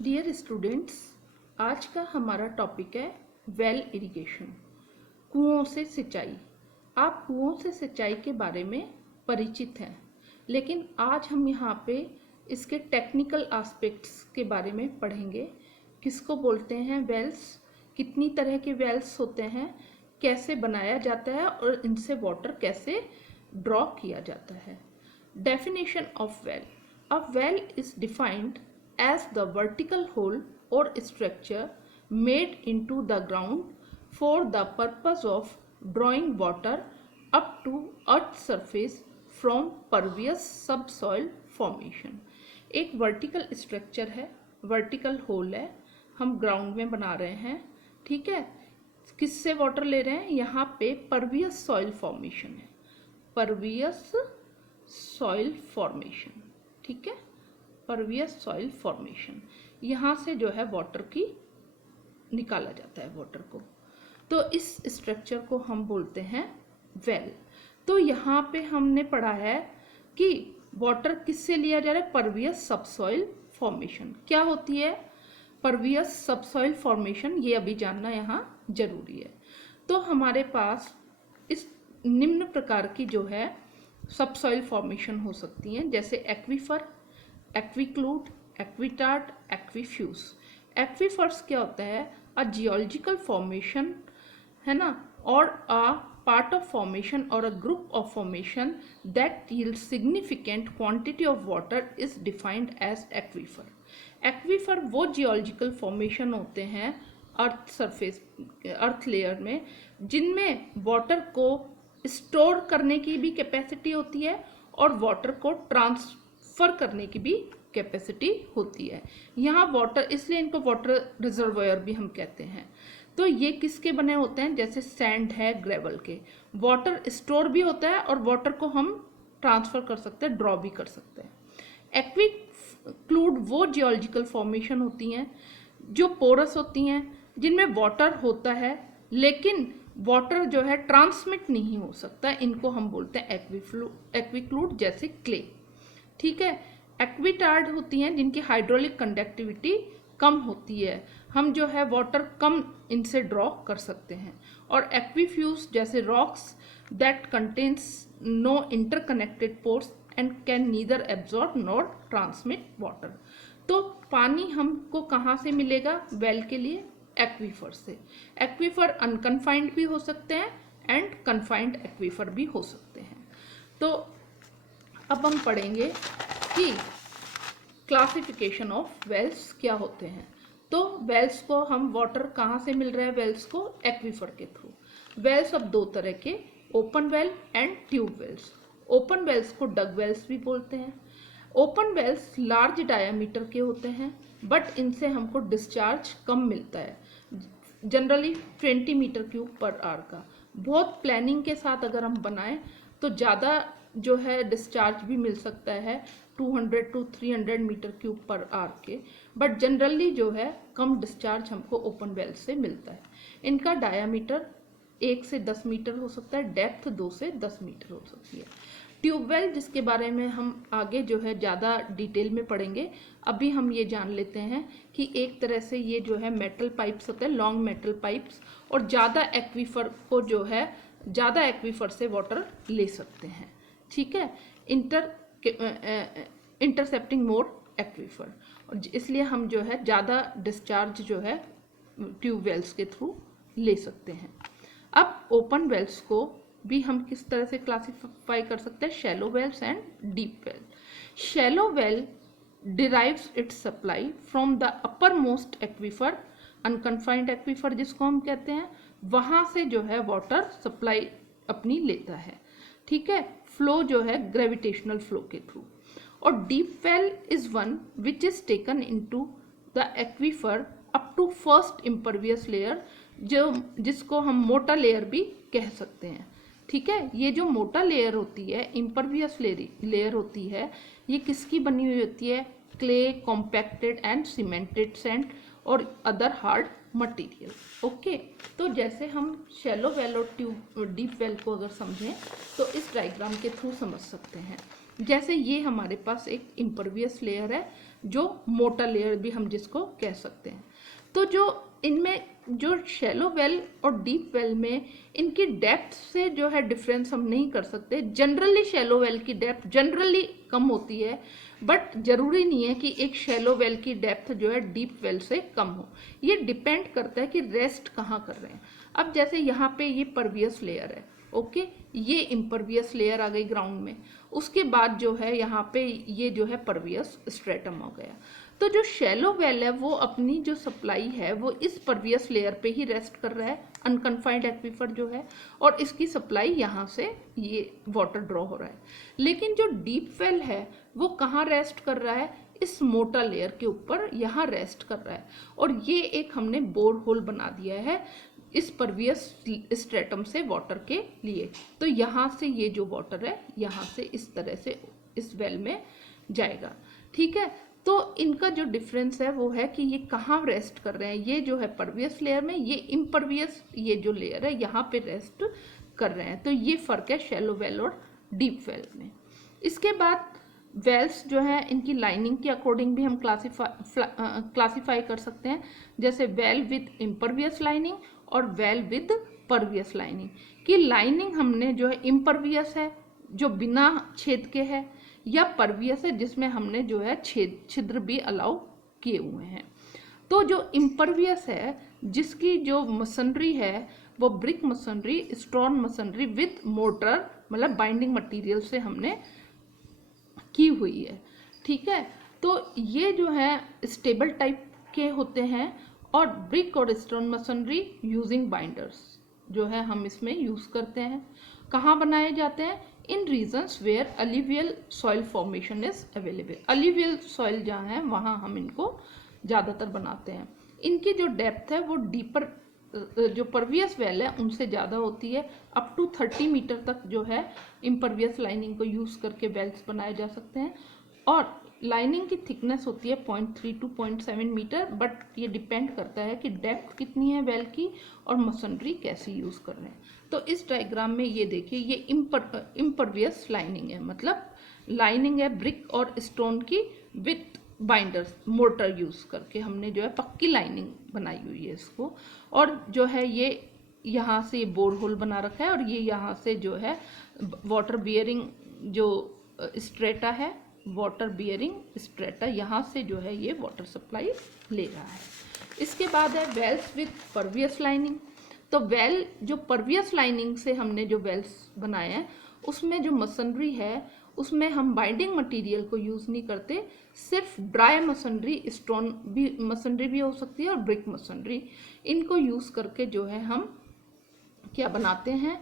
Dear students, आज का हमारा टॉपिक है वेल इरिगेशन, कुओं से सिंचाई। आप कुओं से सिंचाई के बारे में परिचित हैं, लेकिन आज हम यहाँ पे इसके टेक्निकल एस्पेक्ट्स के बारे में पढ़ेंगे। किसको बोलते हैं वेल्स, कितनी तरह के वेल्स होते हैं, कैसे बनाया जाता है और इनसे वाटर कैसे ड्रॉ किया जाता है। Definition of well: a well is defined as the vertical hole or structure made into the ground for the purpose of drawing water up to earth's surface from pervious subsoil formation। एक vertical structure है, vertical whole है, हम ground में बना रहे हैं। ठीक है, किससे वाटर ले रहे हैं? यहाँ पे परवियस सॉइल फॉर्मेशन है, परवियस सॉइल फॉर्मेशन। ठीक है, परवियस सॉइल फॉर्मेशन, यहाँ से जो है वाटर की निकाला जाता है वाटर को। तो इस स्ट्रक्चर को हम बोलते हैं वेल। तो यहाँ पे हमने पढ़ा है कि वाटर किससे लिया जा रहा है? Pervious subsoil formation. क्या होती है परवियस सबसॉइल फॉर्मेशन, ये अभी जानना यहाँ जरूरी है। तो हमारे पास इस निम्न प्रकार की जो है सबसॉइल फॉर्मेशन हो सकती हैं, जैसे एक्वीफर, एक्वीक्लूड, एक्वीटार्ड, एक्वीफ्यूज। एक्वीफर्स क्या होता है? अ जियोलॉजिकल फॉर्मेशन है ना, और अ पार्ट ऑफ फॉर्मेशन और a group of formation that yield significant quantity of water is defined as aquifer. Aquifer वो जियोलॉजिकल फॉर्मेशन होते हैं अर्थ सरफेस, अर्थ लेयर में, जिनमें वाटर को स्टोर करने की भी कैपेसिटी होती है और वाटर को ट्रांसफर करने की भी कैपेसिटी होती है। यहाँ वाटर, इसलिए इनको वाटर रिजर्वायर भी हम कहते हैं। तो ये किसके बने होते हैं? जैसे सैंड है, ग्रेवल के। वाटर स्टोर भी होता है और वाटर को हम ट्रांसफर कर सकते हैं, ड्रॉ भी कर सकते हैं। एक्वीक्लूड वो जियोलॉजिकल फॉर्मेशन होती हैं जो पोरस होती हैं, जिनमें वाटर होता है लेकिन वाटर जो है ट्रांसमिट नहीं हो सकता, इनको हम बोलते हैं एक्वीक्लूड, जैसे क्ले। ठीक है, एक्वीटार्ड होती हैं जिनकी हाइड्रोलिक कंडक्टिविटी कम होती है, हम जो है वाटर कम इनसे ड्रॉ कर सकते हैं। और एक्वीफ्यूज जैसे rocks that contains no interconnected pores and can neither absorb nor transmit water. तो पानी हमको कहाँ से मिलेगा वेल के लिए? एक्वीफर से। एक्वीफर अनकन्फाइंड भी हो सकते हैं एंड कन्फाइंड एक्वीफर भी हो सकते हैं। तो अब हम पढ़ेंगे कि क्लासिफिकेशन ऑफ वेल्स क्या होते हैं। तो वेल्स को हम वाटर कहाँ से मिल रहा है? वेल्स को एक्वीफर के थ्रू। वेल्स अब दो तरह के, open well and tube wells. Open wells को डग वेल्स भी बोलते हैं। ओपन वेल्स लार्ज डायामीटर के होते हैं, बट इनसे हमको डिस्चार्ज कम मिलता है, generally 20 meter cube per hour का। बहुत प्लानिंग के साथ अगर हम बनाएं तो ज़्यादा जो है डिस्चार्ज भी मिल सकता है, 200 to 300 meter cube per hour के, बट जनरली जो है कम डिस्चार्ज हमको ओपन वेल से मिलता है। इनका डायामीटर 1 से 10 मीटर हो सकता है, डेप्थ 2 से 10 मीटर हो सकती है। ट्यूबवेल, जिसके बारे में हम आगे जो है ज़्यादा डिटेल में पढ़ेंगे, अभी हम ये जान लेते हैं कि एक तरह से ये जो है मेटल पाइप्स होते हैं, लॉन्ग मेटल पाइप्स, और ज़्यादा एक्वीफर को जो है ज़्यादा एक्वीफर से वाटर ले सकते हैं। ठीक है, इंटरसेप्टिंग मोर एक्वीफर, और इसलिए हम जो है ज़्यादा डिस्चार्ज जो है ट्यूबवेल्स के थ्रू ले सकते हैं। अब ओपन वेल्स को भी हम किस तरह से क्लासिफाई कर सकते हैं? Shallow wells and deep well. Shallow well derives its supply from the upper most aquifer, unconfined aquifer जिसको हम कहते हैं, वहाँ से जो है वाटर सप्लाई अपनी लेता है। ठीक है, फ्लो जो है ग्रेविटेशनल फ्लो के थ्रू। और deep well is one which is taken into the aquifer up to first impervious layer, जो जिसको हम मोटा लेयर भी कह सकते हैं। ठीक है, ये जो मोटा लेयर होती है, इम्परवियस लेयर होती है, ये किसकी बनी हुई होती है? Clay, compacted and cemented sand और अदर हार्ड मटेरियल। ओके, तो जैसे हम शैलो वेल और डीप वेल को अगर समझें तो इस डायग्राम के थ्रू समझ सकते हैं। जैसे ये हमारे पास एक इम्परवियस लेयर है, जो मोटा लेयर भी हम जिसको कह सकते हैं। तो जो इनमें जो शैलो वेल और डीप वेल में इनकी डेप्थ से जो है डिफरेंस हम नहीं कर सकते। जनरली शैलो वेल की डेप्थ जनरली कम होती है, बट जरूरी नहीं है कि एक शैलो वेल की डेप्थ जो है डीप वेल से कम हो। ये डिपेंड करता है कि रेस्ट कहाँ कर रहे हैं। अब जैसे यहाँ पे ये परवियस लेयर है, ओके, ये इम्परवियस लेयर आ गई ग्राउंड में, उसके बाद जो है यहाँ पे ये जो है परवियस स्ट्रेटम हो गया। तो जो शैलो वेल है वो अपनी जो सप्लाई है वो इस परवियस लेयर पे ही रेस्ट कर रहा है, अनकन्फाइंड एक्वीफर जो है, और इसकी सप्लाई यहाँ से ये वाटर ड्रॉ हो रहा है। लेकिन जो डीप वेल है वो कहाँ रेस्ट कर रहा है, इस मोटा लेयर के ऊपर यहाँ रेस्ट कर रहा है। और ये एक हमने बोर होल बना दिया है इस परवियस स्ट्रेटम से वाटर के लिए। तो यहाँ से ये जो वाटर है यहाँ से इस तरह से इस वेल में जाएगा, ठीक है। तो इनका जो डिफरेंस है वो है कि ये कहाँ रेस्ट कर रहे हैं, ये जो है परवियस लेयर में, ये इम्परवियस ये जो लेयर है यहाँ पे रेस्ट कर रहे हैं। तो ये फर्क है शैलो वेल और डीप वेल में। इसके बाद वेल्स जो है इनकी लाइनिंग के अकॉर्डिंग भी हम क्लासीफाई कर सकते हैं, जैसे वेल विद इम्परवियस लाइनिंग और वेल विद परवियस लाइनिंग। की लाइनिंग हमने जो है इम्परवियस है जो बिना छेद के है, या परवियस है जिसमें हमने जो है छिद्र भी अलाउ किए हुए हैं। तो जो इम्परवियस है जिसकी जो मसनरी है वो brick masonry, stone masonry with mortar मतलब बाइंडिंग मटेरियल से हमने की हुई है, ठीक है। तो ये जो है स्टेबल टाइप के होते हैं, और ब्रिक और स्टोन मसनरी यूजिंग बाइंडर्स जो है हम इसमें यूज करते हैं। कहाँ बनाए जाते हैं, in regions where alluvial soil formation is available. Alluvial soil जहाँ है वहाँ हम इनको ज़्यादातर बनाते हैं। इनकी जो डेप्थ है वो डीपर जो परवियस वेल है उनसे ज़्यादा होती है, अप टू 30 मीटर तक जो है इम्परवियस लाइनिंग को यूज़ करके वेल्स बनाए जा सकते हैं। और लाइनिंग की थिकनेस होती है 0.3 to 0.7 मीटर, बट ये डिपेंड करता है कि डेप्थ कितनी है वेल की और मसनरी कैसी यूज़ कर रहे हैं। तो इस डायग्राम में ये देखिए, ये इम्परवियस लाइनिंग है, मतलब लाइनिंग है ब्रिक और स्टोन की विथ बाइंडर्स मोर्टर यूज़ करके हमने जो है पक्की लाइनिंग बनाई हुई है इसको। और जो है ये यहाँ से बोर होल बना रखा है, और ये यहाँ से जो है वाटर बियरिंग जो स्ट्रेटा है, वाटर बियरिंग स्ट्रेटा, यहाँ से जो है ये वाटर सप्लाई ले रहा है। इसके बाद है वेल्स विथ परवियस लाइनिंग। तो वेल जो परवियस लाइनिंग से हमने जो वेल्स बनाए हैं उसमें जो मसनरी है उसमें हम बाइंडिंग मटेरियल को यूज़ नहीं करते, सिर्फ ड्राई मसनरी, स्टोन भी मसनरी भी हो सकती है और ब्रिक मसनरी, इनको यूज़ करके जो है हम क्या बनाते हैं,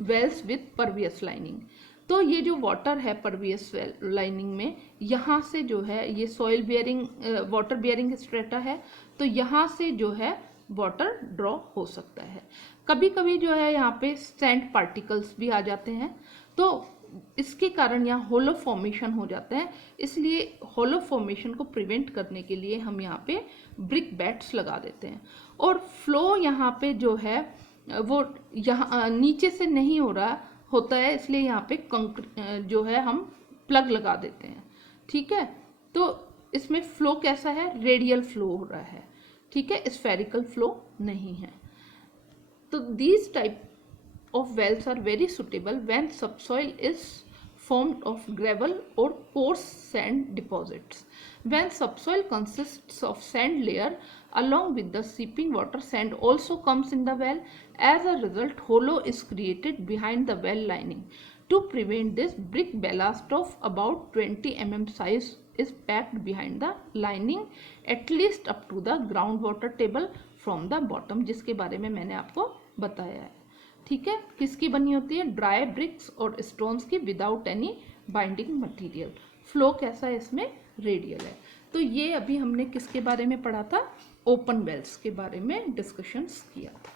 वेल्स विथ परवियस लाइनिंग। तो ये जो वाटर है परवियस लाइनिंग में, यहाँ से जो है ये soil bearing water bearing strata है, तो यहाँ से जो है वाटर ड्रॉ हो सकता है। कभी कभी जो है यहाँ पे सैंड पार्टिकल्स भी आ जाते हैं, तो इसके कारण यहाँ होलो फॉर्मेशन हो जाता है। इसलिए होलो फॉर्मेशन को प्रिवेंट करने के लिए हम यहाँ पे ब्रिक बैट्स लगा देते हैं। और फ्लो यहाँ पे जो है वो यहाँ नीचे से नहीं हो रहा होता है, इसलिए यहाँ पे जो है हम प्लग लगा देते हैं, ठीक है। तो इसमें फ्लो कैसा है, रेडियल फ्लो हो रहा है, ठीक है, स्फेरिकल फ्लो नहीं है। तो these type of wells are very suitable when subsoil is formed of gravel or coarse sand deposits. When subsoil consists of sand layer along with the seeping water, sand also comes in the well. As a result, hollow is created behind the well lining. To prevent this, brick ballast of about 20 mm size is packed behind the lining at least up to the groundwater table from the bottom, जिसके बारे में मैंने आपको बताया है, ठीक है। किसकी बनी होती है, ड्राई ब्रिक्स और स्टोन्स की without any binding material. Flow कैसा है इसमें, रेडियल है। तो ये अभी हमने किसके बारे में पढ़ा था, ओपन वेल्स के बारे में डिस्कशंस किया था।